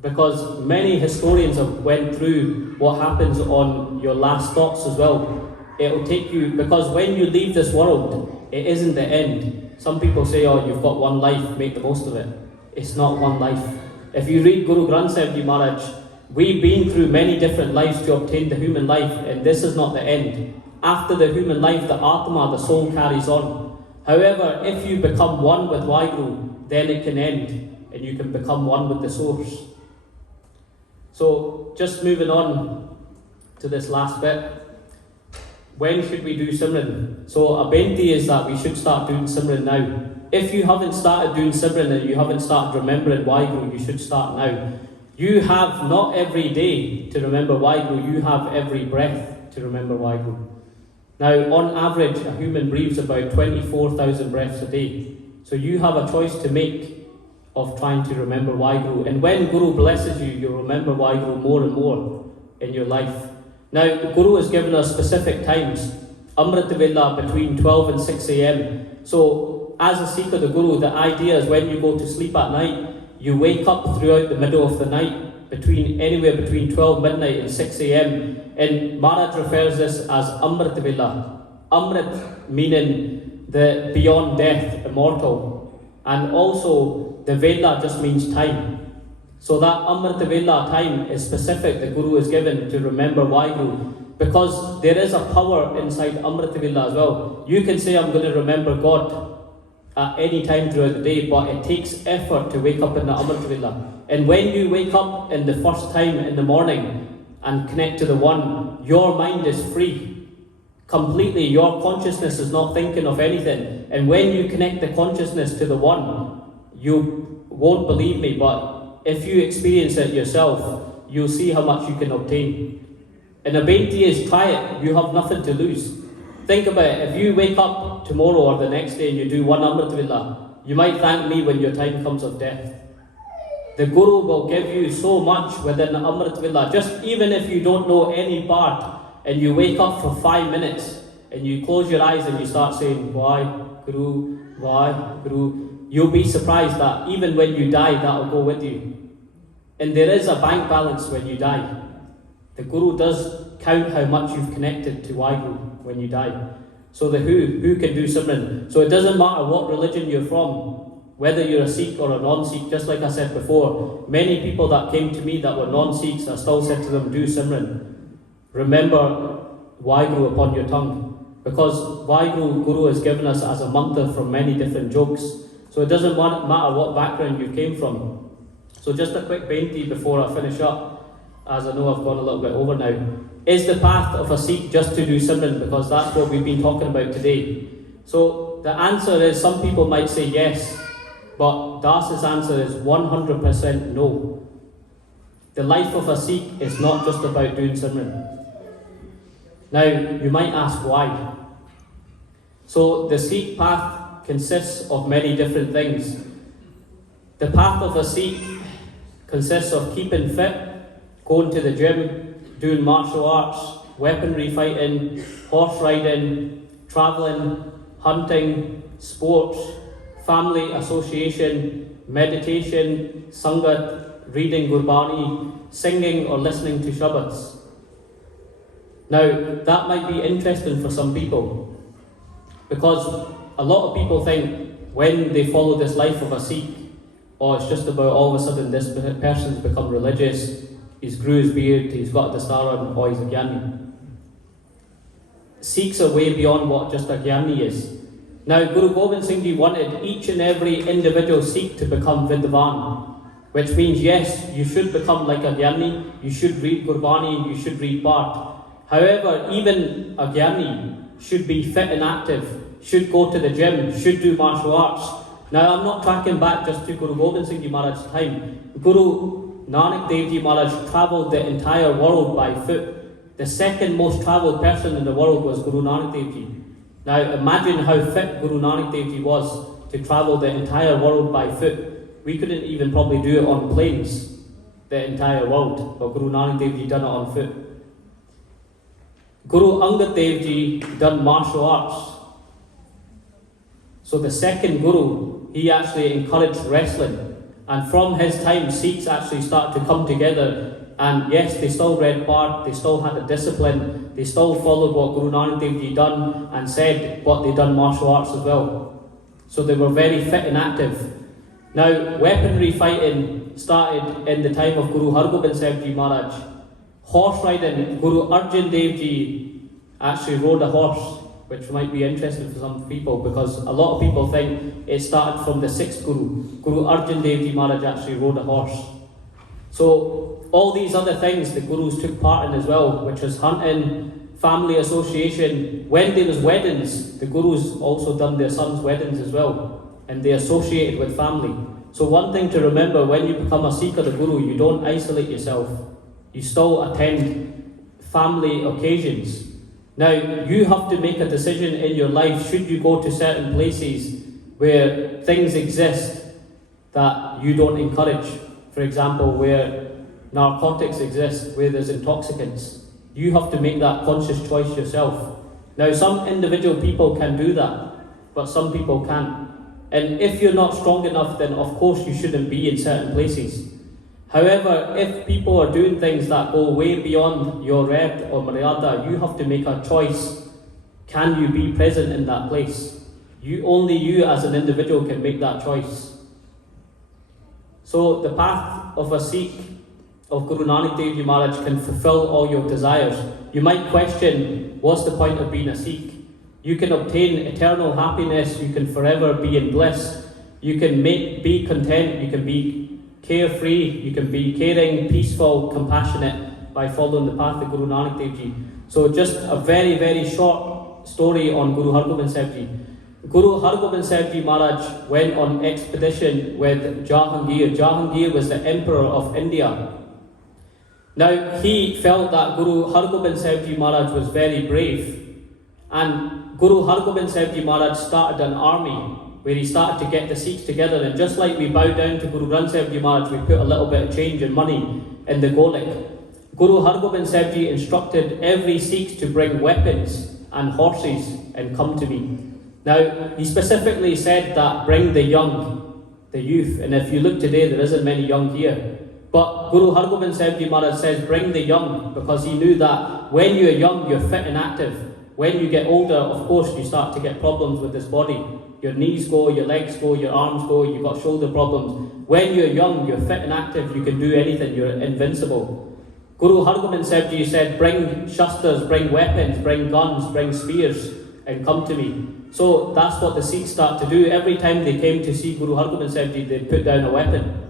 because many historians have went through what happens on your last thoughts as well. It'll take you, because when you leave this world, it isn't the end. Some people say, oh, you've got one life, make the most of it. It's not one life. If you read Guru Granth Sahib Ji Maharaj, we've been through many different lives to obtain the human life, and this is not the end. After the human life, the Atma, the soul, carries on. However, if you become one with Waheguru, then it can end, and you can become one with the source. So, just moving on to this last bit. When should we do Simran? So a benti is that we should start doing Simran now. If you haven't started doing Simran and you haven't started remembering Waheguru, you should start now. You have not every day to remember Waheguru, you have every breath to remember Waheguru. Now, on average, a human breathes about 24,000 breaths a day. So you have a choice to make of trying to remember Waheguru. And when Guru blesses you, you'll remember Waheguru more and more in your life. Now, the Guru has given us specific times. Amrita Vela between 12 and 6 a.m. So, as a Sikh of the Guru, the idea is when you go to sleep at night, you wake up throughout the middle of the night, anywhere between 12 midnight and 6 a.m. And Maharaj refers this as Amrita Vela. Amrit meaning the beyond death, immortal. And also, the Vela just means time. So that Amrita Vela time is specific, the Guru is given to remember Waheguru, because there is a power inside Amrita Vela as well. You can say, I'm going to remember God at any time throughout the day, but it takes effort to wake up in the Amrita Vela. And when you wake up in the first time in the morning and connect to the One, your mind is free. Completely, your consciousness is not thinking of anything. And when you connect the consciousness to the One, you won't believe me, but if you experience it yourself, you'll see how much you can obtain. And a benti is, try it, you have nothing to lose. Think about it, if you wake up tomorrow or the next day and you do one Amrita Vela, you might thank me when your time comes of death. The Guru will give you so much within the Amrita Vela, just even if you don't know any part, and you wake up for 5 minutes, and you close your eyes and you start saying, Waheguru, Waheguru, you'll be surprised that even when you die, that will go with you. And there is a bank balance when you die. The Guru does count how much you've connected to Waheguru when you die. So the who can do Simran. So it doesn't matter what religion you're from. whether you're a Sikh or a non-Sikh, just like I said before, many people that came to me that were non-Sikhs, I still said to them, do Simran. Remember Waheguru upon your tongue, because Waheguru Guru has given us as a mantra from many different jokes. So it doesn't matter what background you came from. So just a quick benti before I finish up, as I know I've gone a little bit over now. Is the path of a Sikh just to do Simran? Because that's what we've been talking about today. So the answer is, some people might say yes, but Das's answer is 100% no. The life of a Sikh is not just about doing Simran. Now, you might ask why. So the Sikh path consists of many different things. The path of a Sikh consists of keeping fit, going to the gym, doing martial arts, weaponry fighting, horse riding, travelling, hunting, sports, family association, meditation, sangat, reading Gurbani, singing or listening to Shabads. Now, that might be interesting for some people, because a lot of people think when they follow this life of a Sikh, oh, it's just about all of a sudden this person's become religious, he's grew his beard, he's got a dastara, and oh, he's a Gyani. Sikhs are way beyond what just a Gyani is. Now, Guru Gobind Singh Ji wanted each and every individual Sikh to become Vidwan, which means, yes, you should become like a Gyani, you should read Gurbani, you should read Part. However, even a Gyani should be fit and active, should go to the gym, should do martial arts. Now, I'm not tracking back just to Guru Gobind Singh Ji Maharaj's time. Guru Nanak Dev Ji Maharaj travelled the entire world by foot. The second most travelled person in the world was Guru Nanak Dev Ji. Now, imagine how fit Guru Nanak Dev Ji was to travel the entire world by foot. We couldn't even probably do it on planes, the entire world, but Guru Nanak Dev Ji done it on foot. Guru Angad Dev Ji done martial arts. So the second Guru, he actually encouraged wrestling. And from his time, Sikhs actually started to come together. And yes, they still read Part, they still had a discipline, they still followed what Guru Nanak Dev Ji done and said what they done martial arts as well. So they were very fit and active. Now, weaponry fighting started in the time of Guru Hargobind Sahib Ji Maharaj. Horse riding, Guru Arjan Dev Ji actually rode a horse, which might be interesting for some people, because a lot of people think it started from the 6th Guru. Guru Arjan Dev Ji Maharaj actually rode a horse. So all these other things the Gurus took part in as well, which was hunting, family association. When there was weddings, the Gurus also done their sons' weddings as well, and they associated with family. So one thing to remember, when you become a Sikh or the Guru, you don't isolate yourself. You still attend family occasions. Now, you have to make a decision in your life, should you go to certain places where things exist that you don't encourage. For example, where narcotics exist, where there's intoxicants. You have to make that conscious choice yourself. Now, some individual people can do that, but some people can't. And if you're not strong enough, then of course you shouldn't be in certain places. However, if people are doing things that go way beyond your red or maryada, you have to make a choice. Can you be present in that place? Only you as an individual can make that choice. So the path of a Sikh, of Guru Nanak Dev Ji Maharaj, can fulfill all your desires. You might question, what's the point of being a Sikh? You can obtain eternal happiness, you can forever be in bliss, you can be content, you can be carefree, you can be caring, peaceful, compassionate by following the path of Guru Nanak Dev Ji. So just a very, very short story on Guru Hargobind Sahib Ji. Guru Hargobind Sahib Ji Maharaj went on expedition with Jahangir. Jahangir was the emperor of India. Now, he felt that Guru Hargobind Sahib Ji Maharaj was very brave. And Guru Hargobind Sahib Ji Maharaj started an army where he started to get the Sikhs together. And just like we bow down to Guru Granth Sahib Ji Maharaj, we put a little bit of change and money in the Golak. Guru Hargobind Sahib Ji instructed every Sikh to bring weapons and horses and come to me. Now, he specifically said that bring the young, the youth. And if you look today, there isn't many young here. But Guru Hargobind Sahib Ji Maharaj says bring the young, because he knew that when you're young, you're fit and active. When you get older, of course, you start to get problems with this body. your knees go, your legs go, your arms go, you've got shoulder problems. When you're young, you're fit and active, you can do anything, you're invincible. Guru Hargobind Sahib Ji said, bring shastras, bring weapons, bring guns, bring spears, and come to me. So that's what the Sikhs start to do. Every time they came to see Guru Hargobind Sahib Ji, they'd put down a weapon.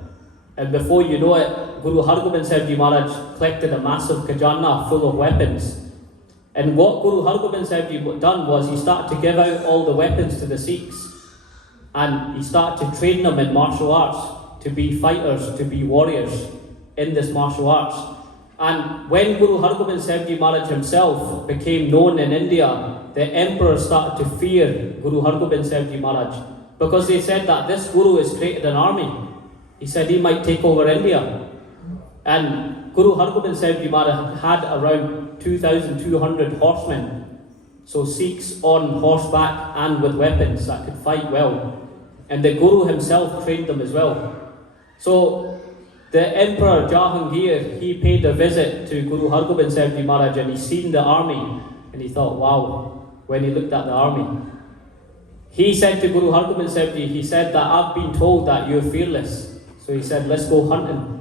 And before you know it, Guru Hargobind Sahib Ji Maharaj collected a massive khajana full of weapons. And what Guru Hargobind Sahib Ji done was he started to give out all the weapons to the Sikhs. And he started to train them in martial arts to be fighters, to be warriors in this martial arts. And when Guru Hargobind Sahib Ji Maharaj himself became known in India, the emperor started to fear Guru Hargobind Sahib Ji Maharaj, because they said that this Guru has created an army. He said he might take over India. And Guru Hargobind Sahib Ji Maharaj had around 2,200 horsemen, so Sikhs on horseback and with weapons that could fight well. And the Guru himself trained them as well. So the Emperor Jahangir, he paid a visit to Guru Hargobind Sahib Ji Maharaj, and he seen the army and he thought, wow, when he looked at the army. He said to Guru Hargobind Sahib Ji, he said that I've been told that you're fearless. So he said, let's go hunting.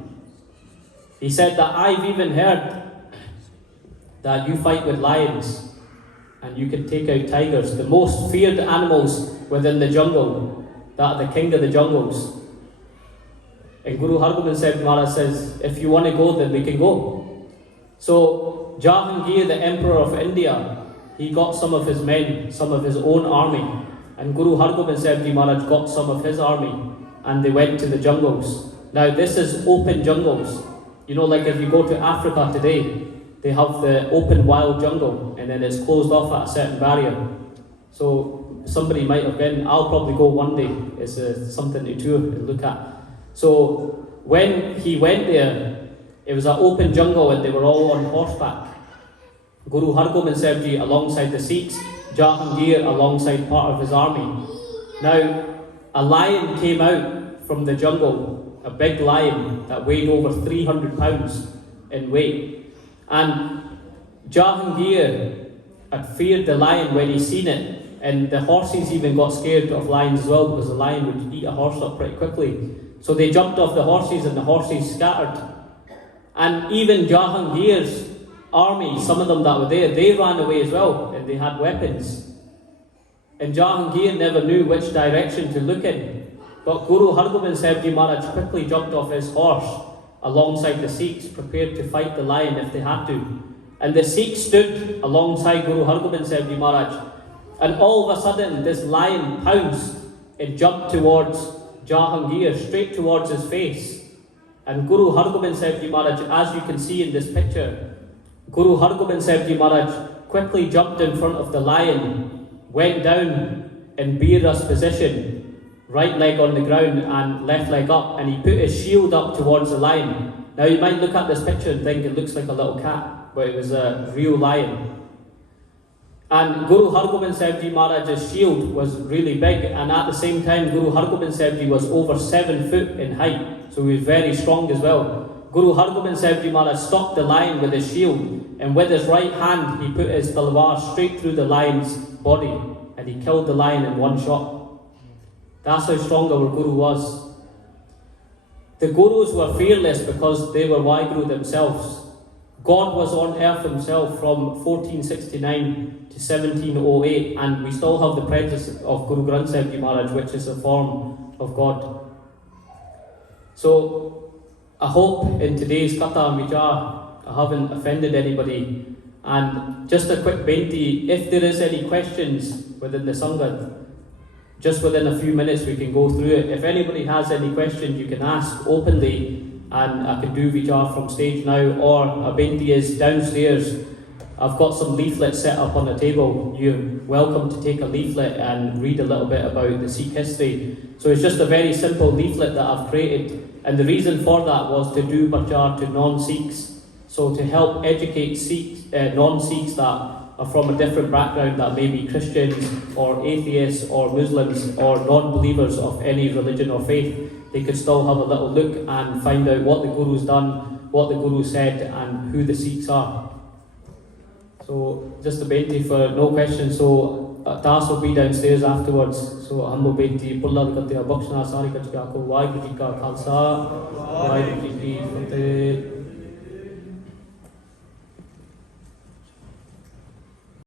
He said that I've even heard that you fight with lions and you can take out tigers, the most feared animals within the jungle, that are the king of the jungles. And Guru Hargobind Sahib Maharaj says, if you want to go, then we can go. So Jahangir, the Emperor of India, he got some of his men, some of his own army, and Guru Hargobind Sahib Ji Maharaj got some of his army, and they went to the jungles. Now this is open jungles. You know, like if you go to Africa today, they have the open wild jungle, and then it's closed off at a certain barrier. So somebody might have been, I'll probably go one day. It's something to tour and look at. So when he went there, it was an open jungle and they were all on horseback. Guru Hargobind Sahib Ji alongside the Sikhs, Jahangir alongside part of his army. Now, a lion came out from the jungle, a big lion that weighed over 300 pounds in weight. And Jahangir had feared the lion when he seen it, and the horses even got scared of lions as well, because the lion would eat a horse up pretty quickly. So they jumped off the horses and the horses scattered. And even Jahangir's army, some of them that were there, they ran away as well, and they had weapons. And Jahangir never knew which direction to look in. But Guru Hargobind Sahib Ji Maharaj quickly jumped off his horse alongside the Sikhs, prepared to fight the lion if they had to. And the Sikhs stood alongside Guru Hargobind Sahib Ji Maharaj. And all of a sudden, this lion pounced and jumped towards Jahangir, straight towards his face. And Guru Hargobind Sahib Ji Maharaj, as you can see in this picture, Guru Hargobind Sahib Ji Maharaj quickly jumped in front of the lion, went down in Birras position, right leg on the ground and left leg up, and he put his shield up towards the lion. Now you might look at this picture and think it looks like a little cat, but it was a real lion. And Guru Hargobind Sahib Ji Maharaj's shield was really big, and at the same time Guru Hargobind Sahib Ji was over 7 foot in height, so he was very strong as well. Guru Hargobind Sahib Ji Maharaj stopped the lion with his shield, and with his right hand he put his talwar straight through the lion's body, and he killed the lion in one shot. That's how strong our Guru was. The Gurus were fearless because they were Waheguru themselves. God was on earth himself from 1469 to 1708, and we still have the presence of Guru Granth Sahib Ji Maharaj, which is a form of God. So I hope in today's Katha and Vichar I haven't offended anybody. And just a quick benti, if there is any questions within the Sangat, just within a few minutes we can go through it. If anybody has any questions, you can ask openly, and I can do Vichar from stage now, or a benti is downstairs. I've got some leaflets set up on the table. You're welcome to take a leaflet and read a little bit about the Sikh history. So it's just a very simple leaflet that I've created, and the reason for that was to do Bachar to non-Sikhs. So to help educate Sikhs, non-Sikhs that are from a different background, that may be Christians or atheists or Muslims or non-believers of any religion or faith. They could still have a little look and find out what the Guru's done, what the Guru said, and who the Sikhs are. So just a benti for no questions. So Das will be downstairs afterwards. So humble beti pulla katte bakshna sari kach ke aako Vaheguru ji ka khalsa Vaheguru ji ki fateh.